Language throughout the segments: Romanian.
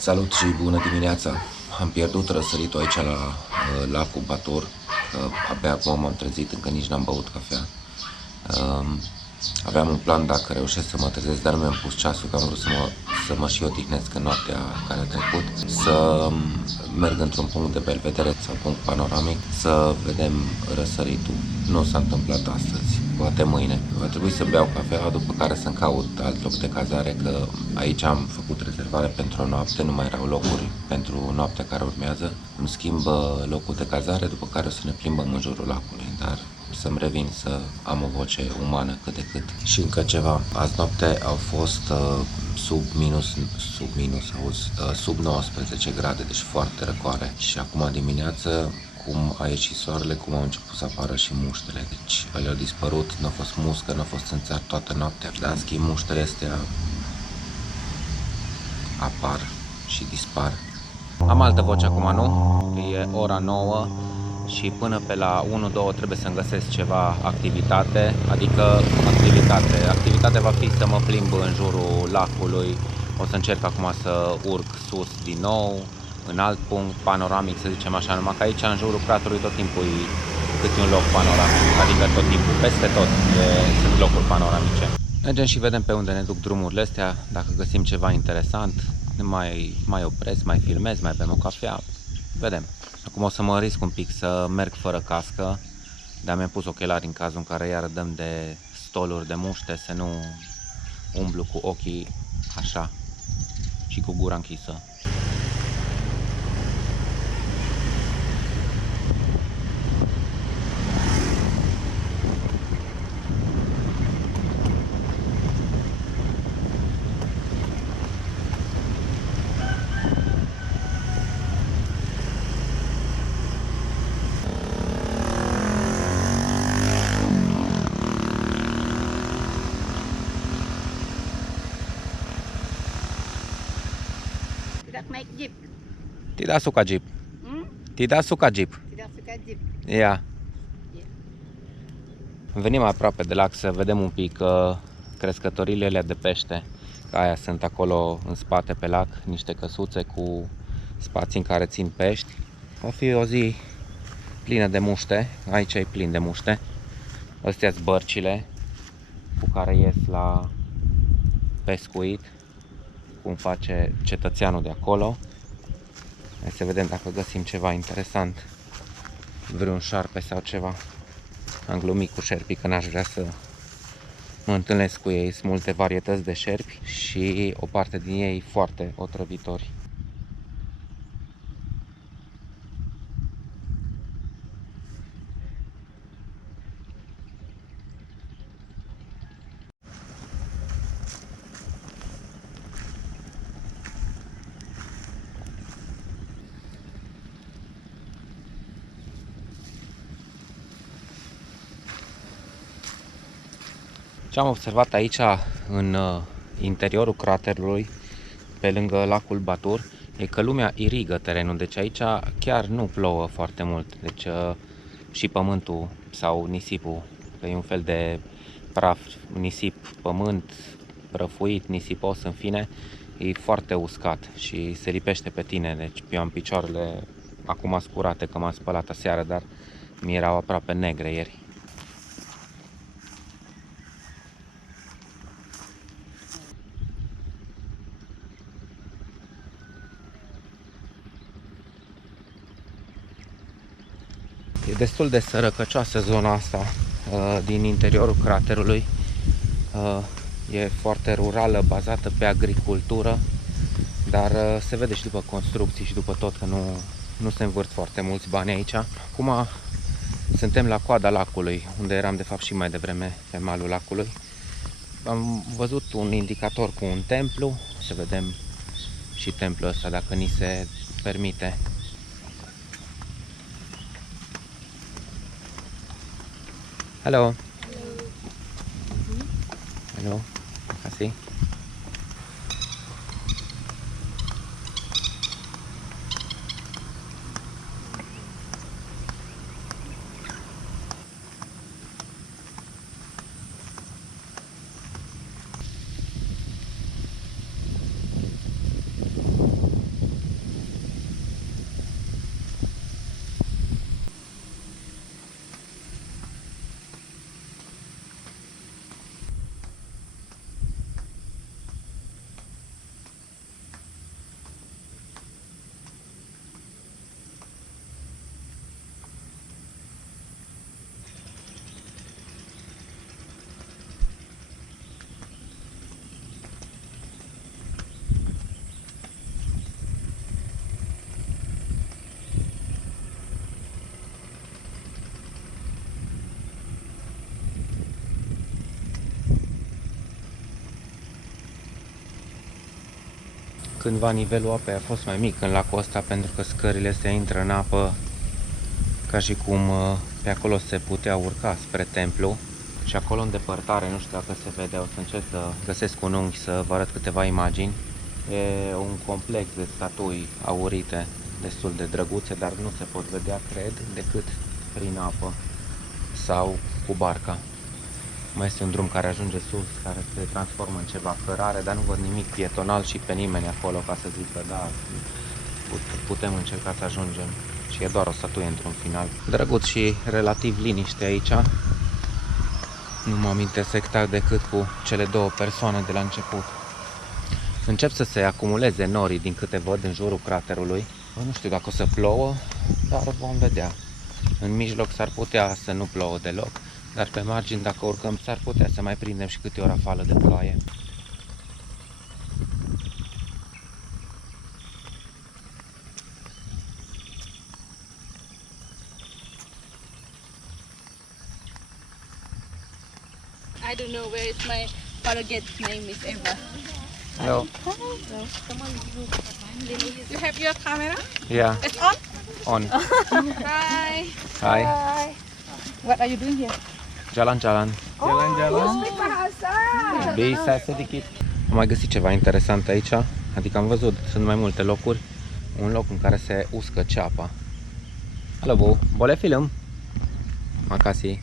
Salut și bună dimineața! Am pierdut răsăritul aici la lacul Batur. Abia acum m-am trezit, încă nici n-am băut cafea. Aveam un plan dacă reușesc să mă trezesc, dar nu mi-am pus ceasul, că am vrut să mă și odihnesc în noaptea care a trecut. Să merg într-un punct de belvedere sau punct panoramic, să vedem răsăritul. Nu s-a întâmplat astăzi, poate mâine. Va trebui să beau cafea, după care să-mi caut alt loc de cazare, că aici am făcut rezervare pentru o noapte, nu mai erau locuri pentru noaptea care urmează. Îmi schimb locul de cazare, după care o să ne plimbăm în jurul lacului, dar să-mi revin să am o voce umană cât de cât. Și încă ceva, azi noapte au fost sub 19 grade, deci foarte răcoare. Și acum dimineață, cum a ieșit soarele, cum au început să apară și muștele. Deci ele au dispărut, nu a fost muscă, nu a fost țânțar toată noaptea. Dar în schimb muștele astea apar și dispar. Am altă voce acum, nu? E ora 9 și până pe la 1-2 trebuie să-mi găsesc ceva activitate, adică activitatea va fi să mă plimb în jurul lacului. O să încerc acum să urc sus din nou, în alt punct panoramic, să zicem așa, numai că aici în jurul craterului tot timpul e câte un loc panoramic, adică tot timpul, peste tot sunt locuri panoramice. Mergem și vedem pe unde ne duc drumurile astea, dacă găsim ceva interesant, mai opresc, mai filmez, mai bem o cafea, vedem. Acum o să mă risc un pic să merg fără cască, dar mi-am pus ochelari în cazul în care iar dăm de stoluri de muște, să nu umblu cu ochii așa și cu gura închisă. Tidak naik jeep. Tidak suka jeep. Tidak suka jeep. Tidak suka jeep. Ia. Venim aproape de lac să vedem un pic crescătorile de pește. Aia sunt acolo în spate pe lac, niște căsuțe cu spații în care țin pești. O fi o zi plină de muște, aici e plin de muște. Astea-s bărcile cu care ies la pescuit, cum face cetățeanul de acolo. Hai să vedem dacă găsim ceva interesant, vreun șarpe sau ceva. Am glumit cu șerpii că n-aș vrea să mă întâlnesc cu ei. Sunt multe varietăți de șerpi și o parte din ei foarte otrăvitori. Ce am observat aici în interiorul craterului, pe lângă lacul Batur, e că lumea irigă terenul, deci aici chiar nu plouă foarte mult, deci și pământul sau nisipul, că e un fel de praf, nisip, pământ prăfuit, nisipos, în fine, e foarte uscat și se lipește pe tine, deci eu am picioarele acum scurate că m-am spălat aseară, dar mi erau aproape negre ieri. E destul de sărăcăcioasă zona asta din interiorul craterului. E foarte rurală, bazată pe agricultură, dar se vede și după construcții și după tot că nu se învârt foarte mulți bani aici. Acum suntem la coada lacului, unde eram de fapt și mai devreme pe malul lacului. Am văzut un indicator cu un templu, să vedem și templul ăsta dacă ni se permite. Hello. Hello. Kasih. Cândva nivelul apei a fost mai mic în lacul ăsta pentru că scările astea intră în apă ca și cum pe acolo se putea urca spre templu. Și acolo în depărtare, nu știu dacă se vede, o să încerc să găsesc un unghi să vă arăt câteva imagini. E un complex de statui aurite destul de drăguțe, dar nu se pot vedea, cred, decât prin apă sau cu barca. Mai este un drum care ajunge sus, care se transformă în ceva cărare, dar nu văd nimic pietonal și pe nimeni acolo ca să zic că da, putem încerca să ajungem. Și e doar o statuie într-un final. Drăguț și relativ liniște aici. Nu mă amintesc exact decât cu cele două persoane de la început. Încep să se acumuleze norii din câte văd în jurul craterului. Nu știu dacă o să plouă, dar vom vedea. În mijloc s-ar putea să nu plouă deloc, dar pe margini, dacă urcăm, s-ar putea să mai prindem și câte o rafală de ploaie. I don't know where is my Paraget's name is Eva. Hello. Hello. You have your camera? Yeah, It's on? on. Hi. Hi. What are you doing here? Jalan, jalan. Jalan-jalan. Bisa sedikit. Am mai găsit ceva interesant aici, adică am văzut, sunt mai multe locuri. Un loc în care se uscă ceapa. Halo Bu, boleh film? Makasih.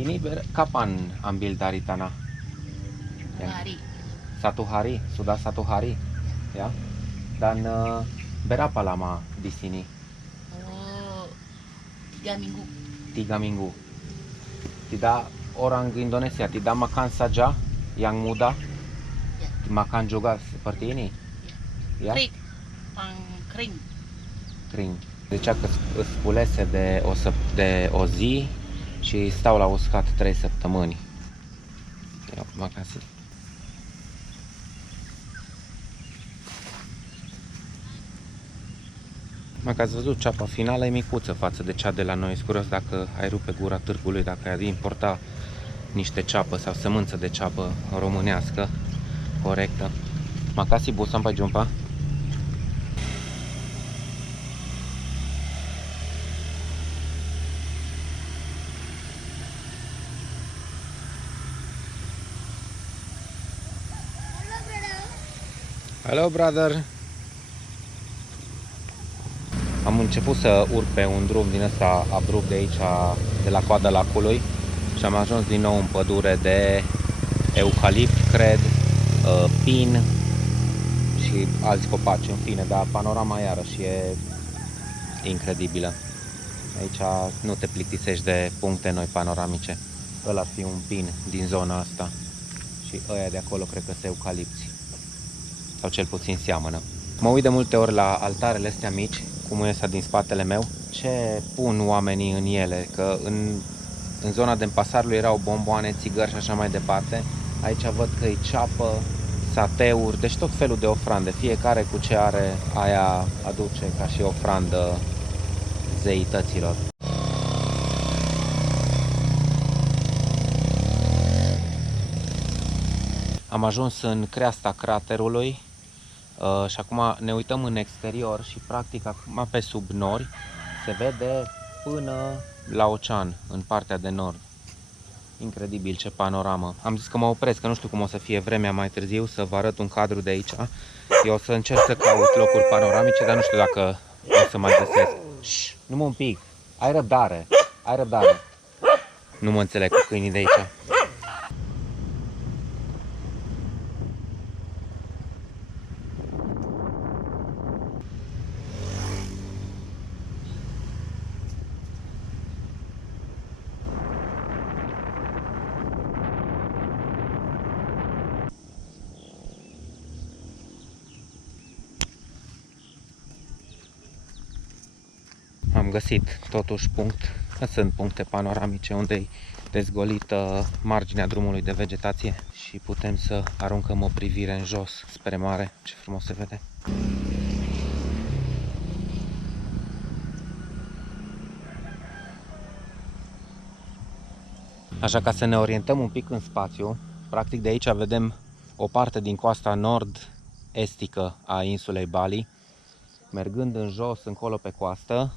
Ini kapan ambil dari tanah? Hari. Satu hari, sudah satu hari, ya. Dan berapa lama di sini? Oh, 3 minggu. 3 minggu. Tidak, orang Indonesia tidak makan saja yang muda, Ya. makan juga seperti ini, ya. Kering. Kering. Kring. Zicea că îți spulese de o zi și stau la uscat 3 săptămâni. Ia, makasih. Dacă ați văzut, ceapa finală e micuță față de cea de la noi. Sunt curios dacă ai rupe gura târgului, dacă ai importa niște ceapă sau sămânță de ceapă românească corectă. Makasih Bu, sampai jumpa. Hello brother. Am început să urc pe un drum din ăsta abrupt de aici, de la coada lacului, și am ajuns din nou în pădure de eucalipt, cred, pin și alți copaci, în fine, dar panorama iarăși e incredibilă. Aici nu te plictisești de puncte noi panoramice. Ăla ar fi un pin din zona asta și ăia de acolo cred că sunt eucalipți, sau cel puțin seamănă. Mă uit de multe ori la altarele astea mici, cum e ăsta din spatele meu, ce pun oamenii în ele, că în zona de Pasarului erau bomboane, țigări și așa mai departe. Aici văd că e ceapă, sateuri, deci tot felul de ofrande, fiecare cu ce are, aia aduce ca și ofrandă zeităților. Am ajuns în creasta craterului și acum ne uităm în exterior și practic acum pe sub nori se vede până la ocean, în partea de nord. Incredibil ce panoramă. Am zis că mă opresc, că nu știu cum o să fie vremea mai târziu, să vă arăt un cadru de aici. Eu o să încerc să caut locuri panoramice, dar nu știu dacă o să mai găsesc. Shh, numai un pic. Ai răbdare. Ai răbdare. Nu mă înțeleg cu câinii de aici. Am găsit totuși sunt puncte panoramice unde e dezgolită marginea drumului de vegetație și putem să aruncăm o privire în jos spre mare. Ce frumos se vede! Așa, ca să ne orientăm un pic în spațiu, practic de aici vedem o parte din coasta nord-estică a insulei Bali. Mergând în jos, încolo pe coastă,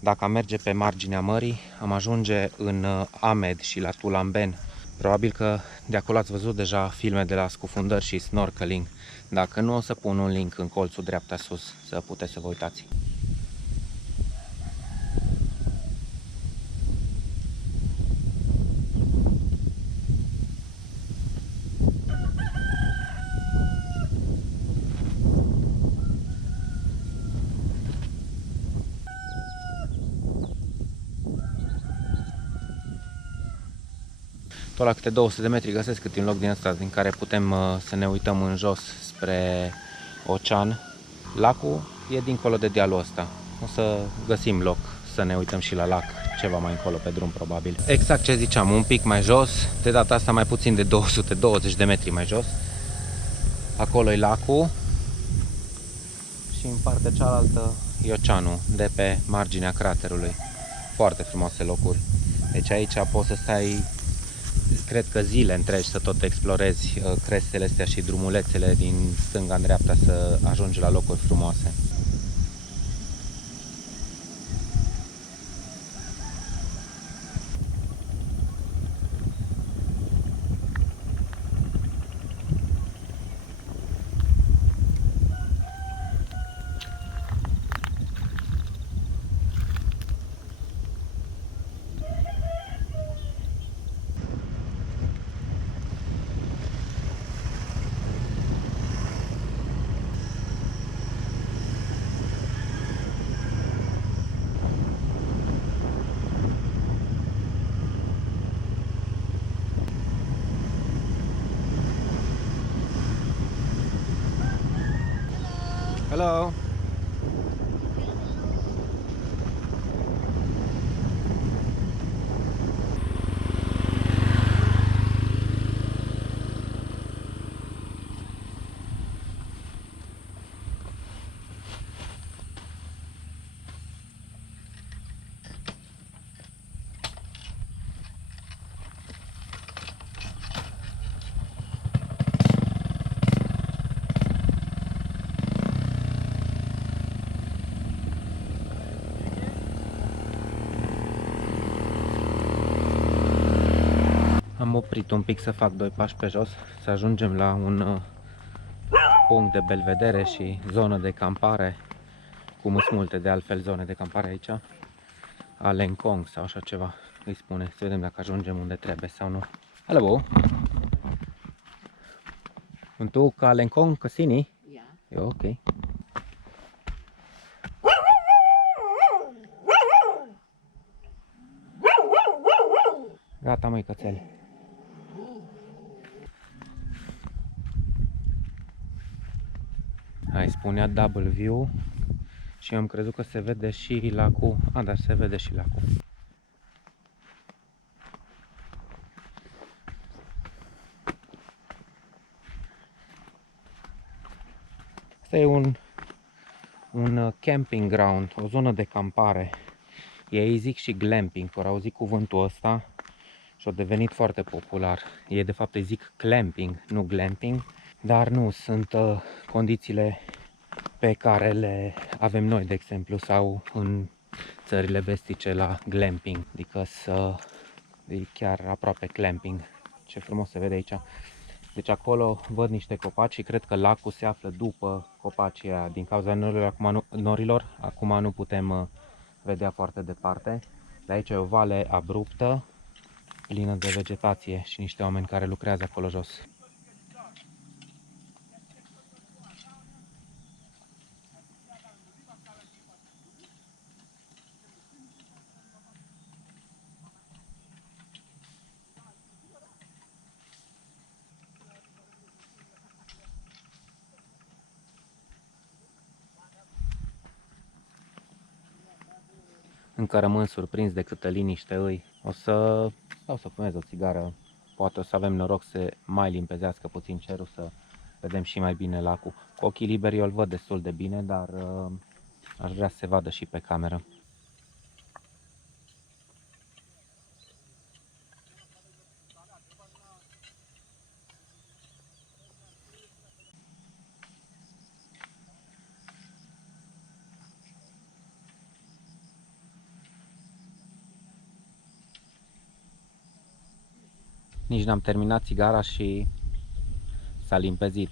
dacă am merge pe marginea mării, am ajunge în Amed și la Tulamben. Probabil că de acolo ați văzut deja filme de la scufundări și snorkeling. Dacă nu, o să pun un link în colțul dreapta sus, să puteți să vă uitați. Tot la câte 200 de metri găsesc câte un loc din ăsta din care putem să ne uităm în jos spre ocean. Lacul e dincolo de dealul ăsta. O să găsim loc să ne uităm și la lac ceva mai încolo pe drum probabil. Exact ce ziceam, un pic mai jos, de data asta mai puțin de 220 de metri mai jos. Acolo e lacul și în partea cealaltă e oceanul de pe marginea craterului. Foarte frumoase locuri. Deci aici poți să stai, cred că zile întregi, să tot explorezi crestele astea și drumulețele din stânga în dreapta să ajungi la locuri frumoase. Hello. Am oprit un pic să fac 2 pași pe jos, să ajungem la un punct de belvedere și zonă de campare, cum sunt multe de altfel zone de campare aici, Alengkong sau așa ceva îi spune, să vedem dacă ajungem unde trebuie sau nu. Hello. Untuk ke Alengkong ke sini? Yeah. E ok. Gata, măi, cățele. Hai, spunea double view și am crezut că se vede și lacul. A, dar se vede și lacul. Asta e un camping ground, o zonă de campare. Ei zic și glamping, ori auzit cuvântul ăsta și a devenit foarte popular. Ei de fapt îi zic clamping, nu glamping, dar nu sunt condițiile pe care le avem noi, de exemplu, sau în țările vestice la glamping, adică e chiar aproape clamping. Ce frumos se vede aici. Deci acolo văd niște copaci și cred că lacul se află după copacii aia. Din cauza norilor, acum nu putem vedea foarte departe. De aici e o vale abruptă, plină de vegetație și niște oameni care lucrează acolo jos. Încă rămân surprins de câtă liniște îi. O să fumez o țigară. Poate o să avem noroc să mai limpezească puțin cerul, să vedem și mai bine lacul. Cu ochii liberi eu îl văd destul de bine, dar aș vrea să se vadă și pe cameră. Nici n-am terminat țigara și s-a limpezit.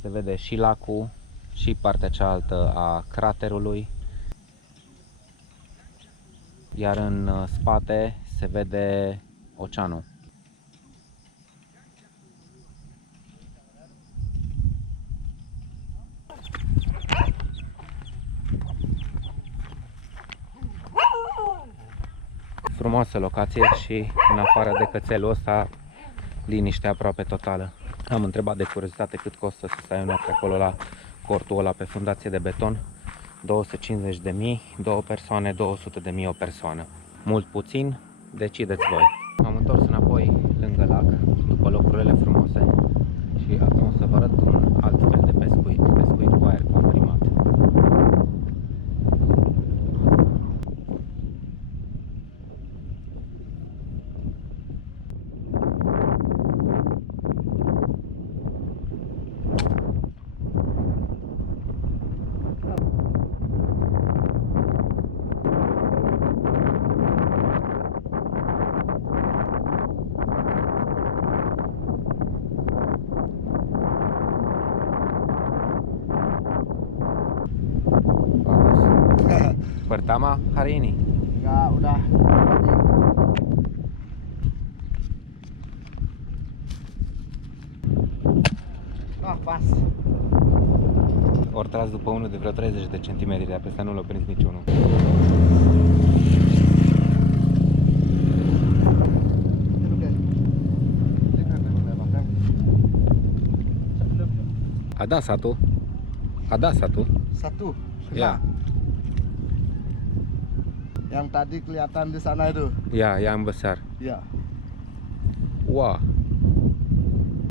Se vede și lacul și partea cealaltă a craterului. Iar în spate se vede oceanul. Frumoasă locație și în afară de cățelul ăsta, liniște aproape totală. Am întrebat de curiozitate cât costă să stai o noapte acolo la cortul ăla pe fundație de beton. 250.000, două persoane, 200.000 o persoană. Mult puțin, decideți voi. Am întors înapoi lângă lac, după locurile frumoase și acum o să vă arăt un alt fel de pescuit, pescuit cu aer comprimat. Pertama hari ini. Enggak, udah. Ah, pas. Ori tras după unul de vreo 30 de centimetri, dar peste nu l-a prins niciunul. Ada satu. Ada satu. Satu. Ya. Yang tadi kelihatan di sana itu. Ya, yang besar. Ya. Wow.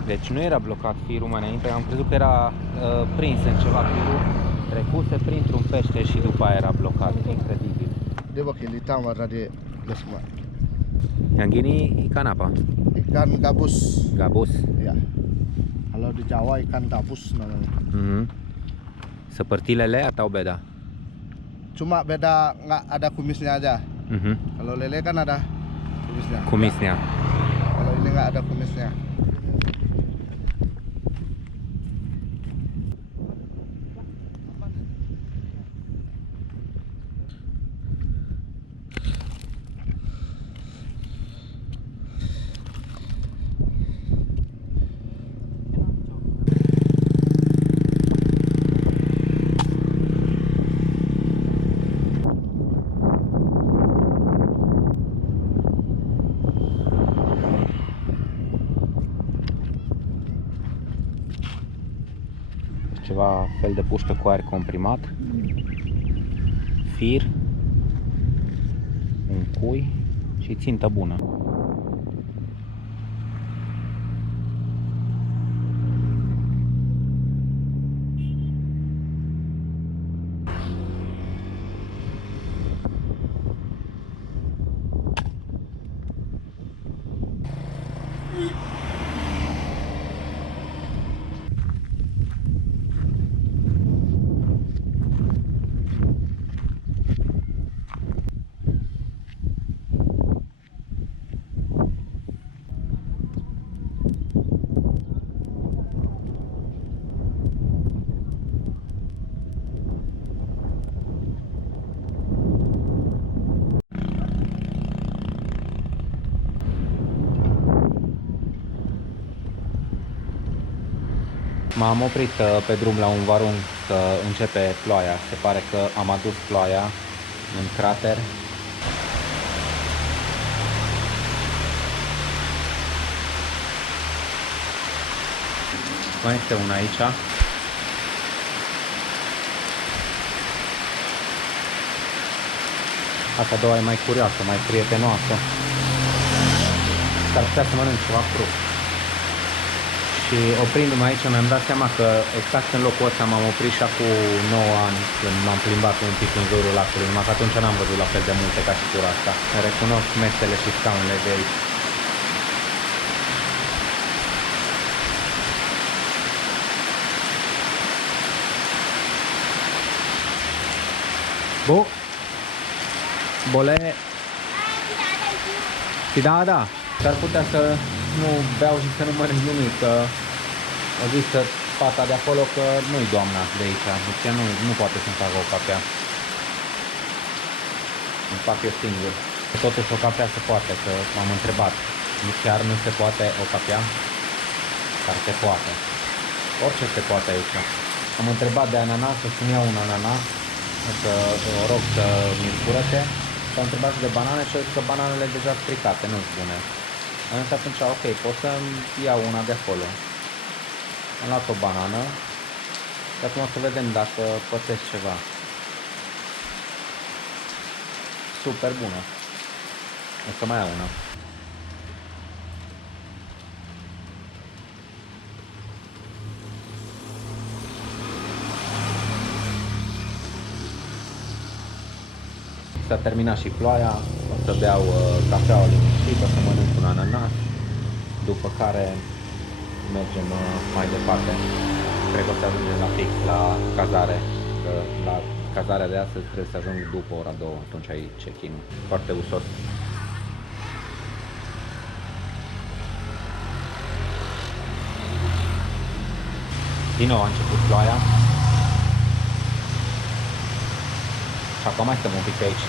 Deci nu era blocat firul mai înainte, am crezut că era prins în ceva firul, trecuse printr-un pește și după aia era blocat. Incredibil. Dia pakai hitam warna dia. Semua. Yang gini ikan apa? Ikan gabus. Gabus. Ya. Kalau di Jawa ikan gabus namanya. Seperti atau beda? Cuma beda nggak ada kumisnya aja. Kalau lele kan ada kumisnya. Kumisnya. Kalau ini nggak ada kumisnya. Ceva fel de pușcă cu aer comprimat, fir, un cui și țintă bună. M-am oprit pe drum la un varung că începe ploaia. Se pare că am adus ploaia în crater. Mai este una aici. Asta a doua e mai curioasă, mai prietenoasă. S-ar putea să mănânc ceva cru. Și oprindu-mă aici mi-am dat seama că exact în locul ăsta m-am oprit și acum 9 ani când m-am plimbat un pic în jurul lacului, numai că atunci n-am văzut la fel de multe ca și tura asta. Recunosc mesele și scaunele de aici. Bu, boleh? Tidak ada. S-ar putea să nu beau și să nu mănânc nimic, că o zis că fata de acolo că nu-i doamna de aici, deci ea nu poate să-mi facă o cafea. Îmi fac eu singur. Totuși o cafea se poate, că m-am întrebat, chiar nu se poate o cafea? Dar se poate. Orice se poate aici. Am întrebat de ananas, să-mi iau un ananas, să o rog să mi-l curățe. Și am întrebat și de banane și a zis că bananele deja stricate, nu-s bune. Am zis atunci, ok, pot să-mi iau una de acolo. Am luat o banană și acum o să vedem dacă pățesc ceva. Super bună. O să mai iau una. S-a terminat și ploaia, o să beau cafeaua liniștit, o să mănânc un ananas, după care mergem mai departe. Cred că o să ajungem la fix la cazare, că la cazarea de astăzi trebuie să ajung după ora 2, atunci ai check-in foarte ușor. Din nou a început ploaia și acum mai stăm un pic pe aici.